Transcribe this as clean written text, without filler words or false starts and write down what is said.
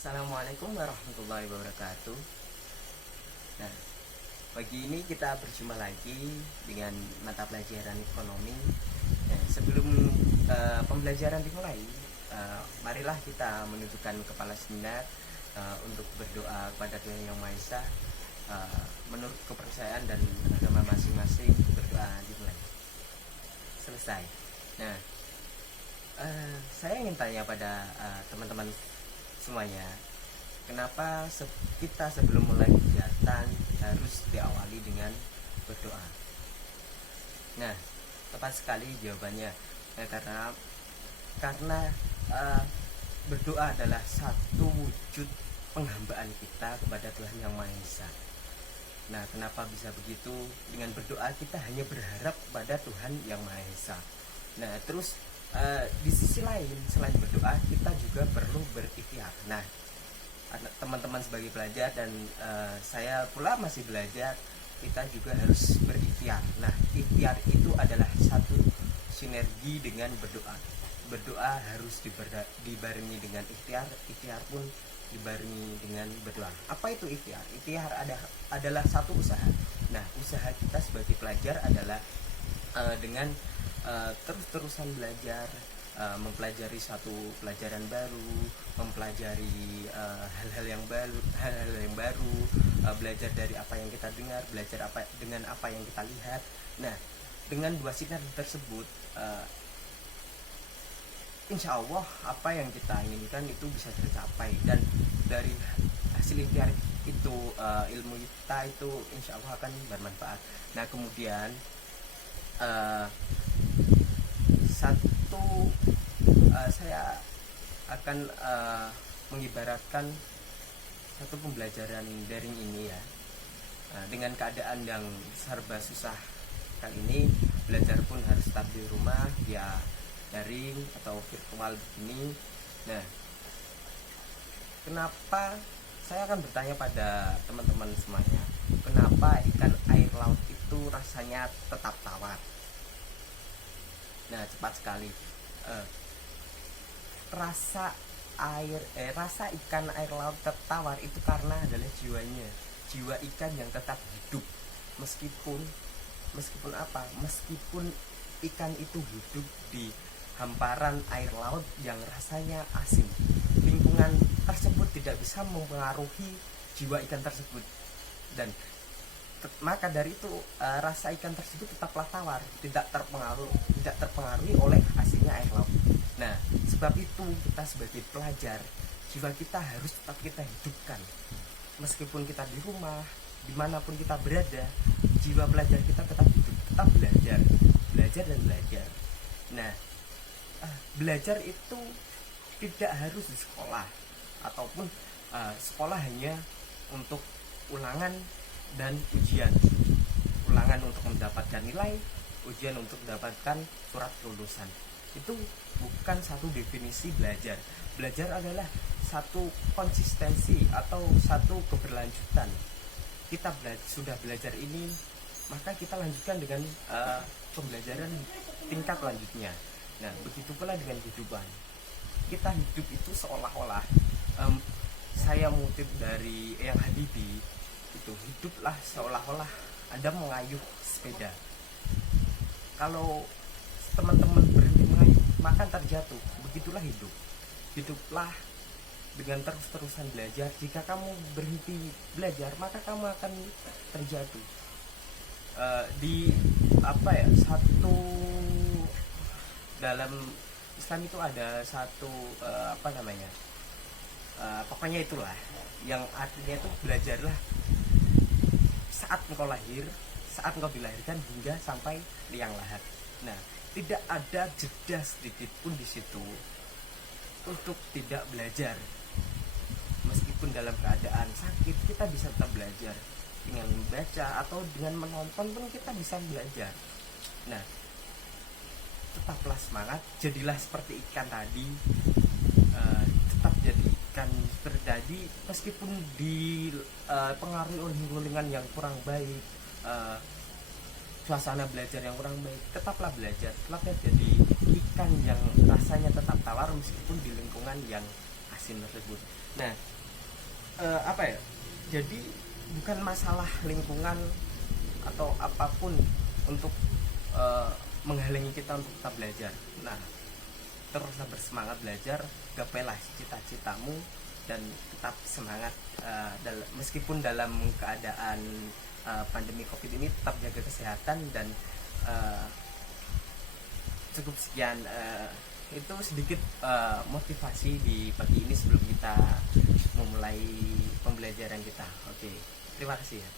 Assalamualaikum warahmatullahi wabarakatuh. Nah, pagi ini kita berjumpa lagi dengan mata pelajaran ekonomi. Nah, sebelum pembelajaran dimulai, marilah kita menundukkan kepala sejenak untuk berdoa kepada Tuhan Yang Maha Esa. Menurut kepercayaan dan agama masing-masing, berdoa dimulai. Selesai. Nah, saya ingin tanya pada teman-teman semuanya, kenapa kita sebelum mulai kegiatan harus diawali dengan berdoa? Nah, tepat sekali jawabannya. Karena berdoa adalah satu wujud penghambaan kita kepada Tuhan Yang Maha Esa. Nah, kenapa bisa begitu? Dengan berdoa kita hanya berharap kepada Tuhan Yang Maha Esa. Nah, terus di sisi lain, selain berdoa, kita juga perlu berikhtiar. Nah, teman-teman sebagai pelajar dan saya pula masih belajar, kita juga harus berikhtiar. Nah, ikhtiar itu adalah satu sinergi dengan berdoa. Berdoa harus dibarengi dengan ikhtiar, ikhtiar pun dibarengi dengan berdoa. Apa itu ikhtiar? Ikhtiar adalah satu usaha. Nah, usaha kita sebagai pelajar adalah dengan terus-terusan belajar, mempelajari satu pelajaran baru, mempelajari hal-hal yang baru, belajar dari apa yang kita dengar, belajar dengan apa yang kita lihat. Nah, dengan dua sinergi tersebut, insya Allah apa yang kita inginkan itu bisa tercapai, dan dari hasil ikhtiar itu ilmu kita itu insya Allah akan bermanfaat. Nah, kemudian saya akan mengibaratkan satu pembelajaran daring ini ya, dengan keadaan yang serba susah kali ini, belajar pun harus tetap di rumah ya, daring atau virtual begini. Nah, kenapa saya akan bertanya pada teman-teman semuanya, kenapa ikan air laut itu rasanya tetap tawar? Nah, cepat sekali. Rasa ikan air laut tertawar itu karena adalah jiwa ikan yang tetap hidup, meskipun ikan itu hidup di hamparan air laut yang rasanya asin. Lingkungan tersebut tidak bisa mempengaruhi jiwa ikan tersebut, dan maka dari itu rasa ikan tersebut tetaplah tawar, tidak terpengaruhi oleh asinnya air laut. Nah, sebab itu kita sebagai pelajar, jiwa kita harus tetap kita hidupkan. Meskipun kita di rumah, dimanapun kita berada, jiwa pelajar kita tetap hidup, tetap belajar dan belajar. Nah, belajar itu tidak harus di sekolah, ataupun sekolah hanya untuk ulangan dan ujian untuk mendapatkan nilai, ujian untuk mendapatkan surat kelulusan. Itu bukan satu definisi belajar. Belajar adalah satu konsistensi atau satu keberlanjutan. Kita sudah belajar ini, maka kita lanjutkan dengan pembelajaran tingkat lanjutnya. Nah, begitu pula dengan kehidupan. Kita hidup itu seolah-olah, saya mengutip dari Eyang Habibie, itu hiduplah seolah-olah Anda mengayuh sepeda. Kalau teman-teman berhenti mengayuh, maka terjatuh. Begitulah hidup. Hiduplah dengan terus-terusan belajar. Jika kamu berhenti belajar, maka kamu akan terjatuh. Satu dalam Islam itu ada satu pokoknya itulah yang artinya itu belajarlah saat engkau lahir, saat engkau dilahirkan hingga sampai liang lahat. Nah, tidak ada jeda sedikit pun di situ untuk tidak belajar. Meskipun dalam keadaan sakit, kita bisa tetap belajar. Dengan membaca atau dengan menonton pun kita bisa belajar. Nah, tetaplah semangat, jadilah seperti ikan tadi, tetap jadi ikan terjadi meskipun dipengaruhi oleh lingkungan yang kurang baik, suasana belajar yang kurang baik, tetaplah belajar jadi ikan yang rasanya tetap tawar meskipun di lingkungan yang asing. vaksin tersebut. Nah, apa ya? Jadi bukan masalah lingkungan atau apapun untuk menghalangi kita untuk tetap belajar. Nah, teruslah bersemangat belajar, gapailah cita-citamu dan tetap semangat meskipun dalam keadaan pandemi Covid ini tetap jaga kesehatan dan cukup sekian itu sedikit motivasi di pagi ini sebelum kita memulai pembelajaran kita. Oke, terima kasih ya.